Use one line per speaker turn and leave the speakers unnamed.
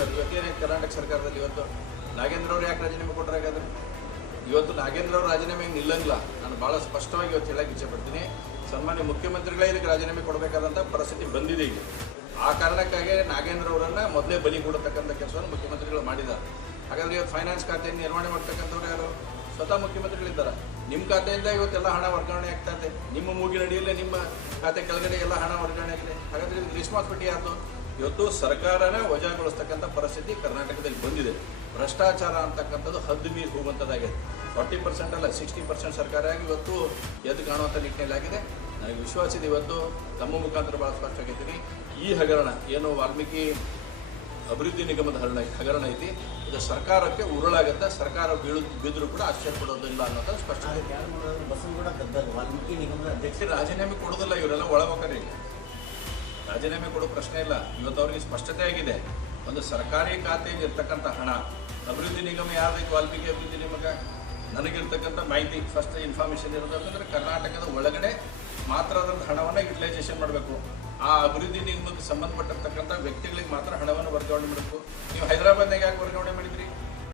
ಹೇಳಿದ್ದಾರೆ ಇವತ್ತೇನೇ ಕರ್ನಾಟಕ ಸರ್ಕಾರದಲ್ಲಿ ಇವತ್ತು ನಾಗೇಂದ್ರ ಅವ್ರು ಯಾಕೆ ರಾಜೀನಾಮೆ ಕೊಟ್ಟರೆ ಹಾಗಾದ್ರೆ? ಇವತ್ತು ನಾಗೇಂದ್ರ ಅವರು ರಾಜೀನಾಮೆ ನಿಲ್ಲಂಗಿಲ್ಲ? ನಾನು ಭಾಳ ಸ್ಪಷ್ಟವಾಗಿ ಇವತ್ತು ಹೇಳಕ್ಕೆ ಇಚ್ಛೆಪಡ್ತೀನಿ ಸನ್ಮಾನ್ಯ ಮುಖ್ಯಮಂತ್ರಿಗಳೇ ಇದಕ್ಕೆ ರಾಜೀನಾಮೆ ಕೊಡಬೇಕಾದಂಥ ಪರಿಸ್ಥಿತಿ ಬಂದಿದೆ ಈಗ. ಆ ಕಾರಣಕ್ಕಾಗಿ ನಾಗೇಂದ್ರ ಅವರನ್ನು ಮೊದಲೇ ಬಲಿ ಕೊಡತಕ್ಕಂಥ ಕೆಲಸವನ್ನು ಮುಖ್ಯಮಂತ್ರಿಗಳು ಮಾಡಿದ್ದಾರೆ. ಹಾಗಾದ್ರೆ ಇವತ್ತು ಫೈನಾನ್ಸ್ ಖಾತೆಯನ್ನು ನಿರ್ವಹಣೆ ಮಾಡ್ತಕ್ಕಂಥವ್ರು ಯಾರು? ಸ್ವತಃ ಮುಖ್ಯಮಂತ್ರಿಗಳಿದ್ದಾರೆ. ನಿಮ್ಮ ಖಾತೆಯಿಂದ ಇವತ್ತೆಲ್ಲ ಹಣ ವರ್ಗಾವಣೆ ಆಗ್ತಾ ಇದೆ. ನಿಮ್ಮ ಮೂಗಿನಡಿಯಲ್ಲೇ ನಿಮ್ಮ ಖಾತೆ ಕೆಳಗಡೆ ಎಲ್ಲ ಹಣ ವರ್ಗಾವಣೆ ಆಗಿದೆ. ಹಾಗಾದರೆ ರೆಸ್ಪಾನ್ಸಿಬಿಲಿಟಿ ಯಾರ್ದು? ಇವತ್ತು ಸರ್ಕಾರನೇ ವಜಾಗೊಳಿಸ್ತಕ್ಕಂಥ ಪರಿಸ್ಥಿತಿ ಕರ್ನಾಟಕದಲ್ಲಿ ಬಂದಿದೆ. ಭ್ರಷ್ಟಾಚಾರ ಅಂತಕ್ಕಂಥದ್ದು ಹದ್ದು ಮೀರಿ ಹೋಗುವಂಥದ್ದಾಗಿದೆ. ಫಾರ್ಟಿ ಪರ್ಸೆಂಟ್ ಅಲ್ಲ ಸಿಕ್ಸ್ಟಿ ಪರ್ಸೆಂಟ್ ಸರ್ಕಾರ ಆಗಿ ಇವತ್ತು ಎದ್ದು ಕಾಣುವಂಥ ನಿಟ್ಟಿನಲ್ಲಿ ಆಗಿದೆ. ನನಗೆ ವಿಶ್ವಾಸ ಇದೆ ಇವತ್ತು ತಮ್ಮ ಮುಖಾಂತರ ಭಾಳ ಸ್ಪಷ್ಟ ಆಗಿದ್ದೀನಿ ಈ ಹಗರಣ ಏನು ವಾಲ್ಮೀಕಿ ಅಭಿವೃದ್ಧಿ ನಿಗಮದ ಹರಣ ಹಗರಣ ಐತಿ. ಇದು ಸರ್ಕಾರಕ್ಕೆ ಉರುಳಾಗುತ್ತೆ. ಸರ್ಕಾರ ಬೀಳು ಬಿದ್ದರೂ ಕೂಡ ಆಶ್ಚರ್ಯ ಕೊಡೋದಿಲ್ಲ ಅನ್ನೋದು ಸ್ಪಷ್ಟ.
ವಾಲ್ಮೀಕಿ ನಿಗಮದ ಅಧ್ಯಕ್ಷ
ರಾಜೀನಾಮೆ ಕೊಡೋದಿಲ್ಲ ಇವರೆಲ್ಲ ಒಳಗೆ ಈಗ. ರಾಜೀನಾಮೆ ಕೊಡೋ ಪ್ರಶ್ನೆ ಇಲ್ಲ. ಇವತ್ತು ಅವರಿಗೆ ಸ್ಪಷ್ಟತೆ ಆಗಿದೆ. ಒಂದು ಸರ್ಕಾರಿ ಖಾತೆಯಲ್ಲಿ ಇರ್ತಕ್ಕಂಥ ಹಣ, ಅಭಿವೃದ್ಧಿ ನಿಗಮ ಯಾರಬೇಕು ವಾಲ್ಮೀಕಿ ಅಭಿವೃದ್ಧಿ ನಿಗಮ? ನನಗಿರ್ತಕ್ಕಂಥ ಮಾಹಿತಿ ಫಸ್ಟ್ ಇನ್ಫಾರ್ಮೇಷನ್ ಇರೋದಂದ್ರೆ ಕರ್ನಾಟಕದ ಒಳಗಡೆ ಮಾತ್ರ ಅದರ ಹಣವನ್ನು ಯುಟಿಲೈಸೇಷನ್ ಮಾಡಬೇಕು. ಆ ಅಭಿವೃದ್ಧಿ ನಿಗಮಕ್ಕೆ ಸಂಬಂಧಪಟ್ಟಿರ್ತಕ್ಕಂಥ ವ್ಯಕ್ತಿಗಳಿಗೆ ಮಾತ್ರ ಹಣವನ್ನು ವರ್ಗಾವಣೆ ಮಾಡಬೇಕು. ನೀವು ಹೈದರಾಬಾದ್ನಾಗ ಯಾಕೆ ವರ್ಗಾವಣೆ ಮಾಡಿದ್ರಿ?